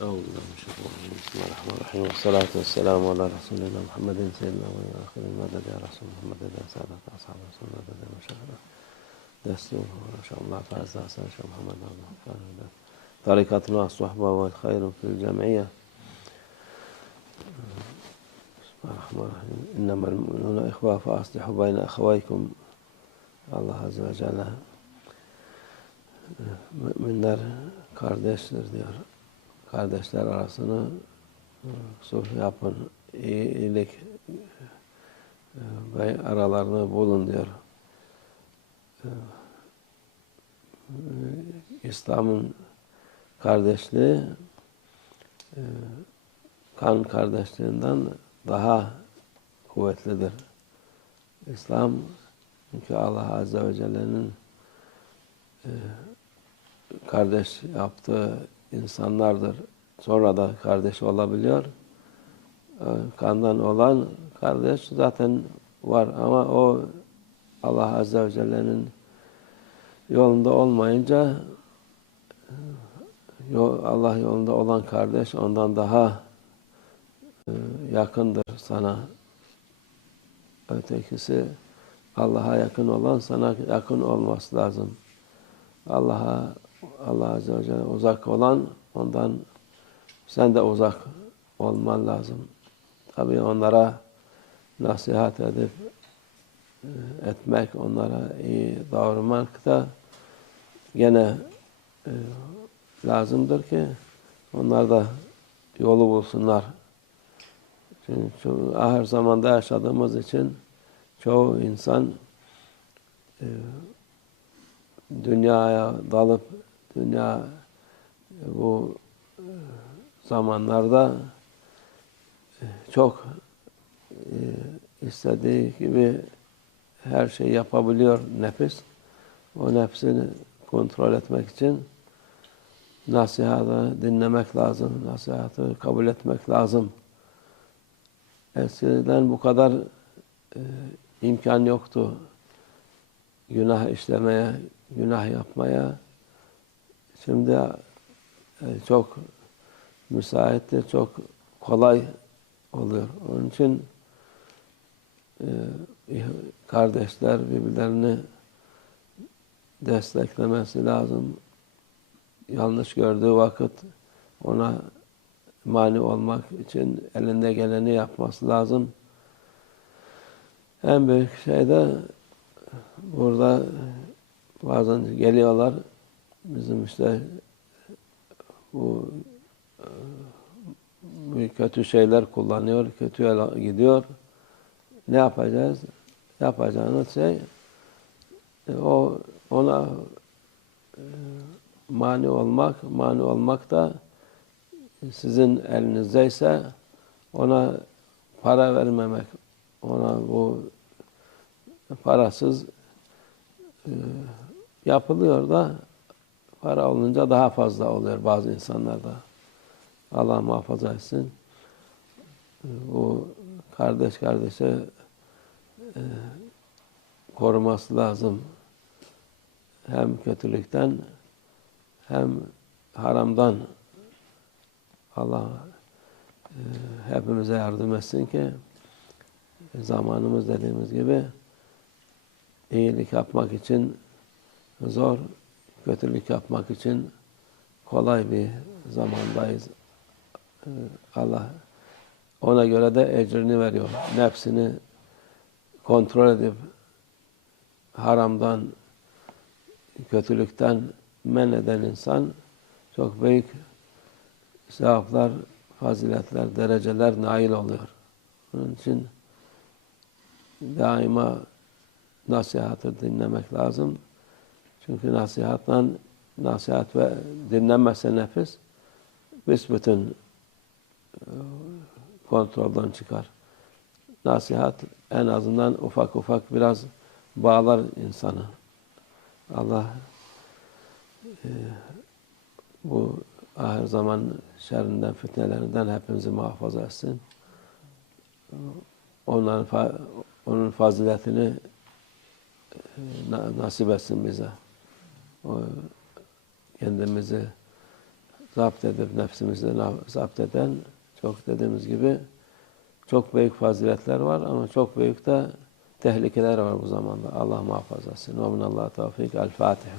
من بسم الله الرحمن الرحيم. والصلاة والسلام على رسولنا محمد سيدنا وآخر المدد يا رسول محمد. سادة أصحاب رسول الله يا مشاهدة. دستور شاء الله فاز حسن شيخ محمد عبد طريقتنا الصحبة والخير في الجمعية. بسم الله الرحمن الرحيم. إنما المؤمنون إخوة فأصلحوا بين أخويكم. Allah Azze ve Celle müminler. Kardeşler arasını sulh yapın, iyilik ve aralarını bulun diyor. İslam'ın kardeşliği kan kardeşliğinden daha kuvvetlidir. İslam çünkü Allah Azze ve Celle'nin kardeş yaptığı insanlardır. Sonra da kardeş olabiliyor. Kandan olan kardeş zaten var ama o Allah Azze ve Celle'nin yolunda olmayınca Allah yolunda olan kardeş ondan daha yakındır sana. Ötekisi Allah'a yakın olan sana yakın olması lazım. Allah'a Allah Azze ve Celle uzak olan ondan sen de uzak olman lazım. Tabi onlara nasihat edip etmek, onlara iyi davranmak da gene e, lazımdır ki onlar da yolu bulsunlar. Çünkü ahir zamanda yaşadığımız için çoğu insan e, dünyaya dalıp dünya bu zamanlarda çok e, istediği gibi her şeyi yapabiliyor nefis. O nefsini kontrol etmek için nasihatı dinlemek lazım, nasihatı kabul etmek lazım. Eskiden bu kadar e, imkan yoktu günah işlemeye, günah yapmaya. Şimdi e, çok müsaittir, çok kolay oluyor. Onun için e, kardeşler birbirlerini desteklemesi lazım. Yanlış gördüğü vakit ona mani olmak için elinde geleni yapması lazım. En büyük şey de burada bazen geliyorlar bizim işte bu, bu kötü şeyler kullanıyor, kötü yola gidiyor. Ne yapacağız? Yapacağınız şey o ona e, mani olmak, mani olmak da sizin elinizdeyse ona para vermemek, ona bu parasız e, yapılıyor da para olunca daha fazla oluyor bazı insanlarda. Allah muhafaza etsin. Bu kardeş kardeşe e, koruması lazım. Hem kötülükten hem haramdan Allah e, hepimize yardım etsin ki zamanımız dediğimiz gibi iyilik yapmak için zor, kötülük yapmak için kolay bir zamandayız. Allah ona göre de ecrini veriyor. Nefsini kontrol edip haramdan, kötülükten men eden insan çok büyük sevaplar, faziletler, dereceler nail oluyor. Onun için daima nasihatı dinlemek lazım. Çünkü nasihatla nasihat ve dinlenmezse nefis büsbütün kontrolden çıkar. Nasihat en azından ufak ufak biraz bağlar insanı. Allah e, bu ahir zaman şerrinden, fitnelerinden hepimizi muhafaza etsin. Onların, onun faziletini nasip etsin bize. Kendimizi zapt edip nefsimizi zapt eden çok dediğimiz gibi çok büyük faziletler var ama çok büyük de tehlikeler var bu zamanda. Allah muhafaza etsin. Ve minallah tevfik. El Fatiha.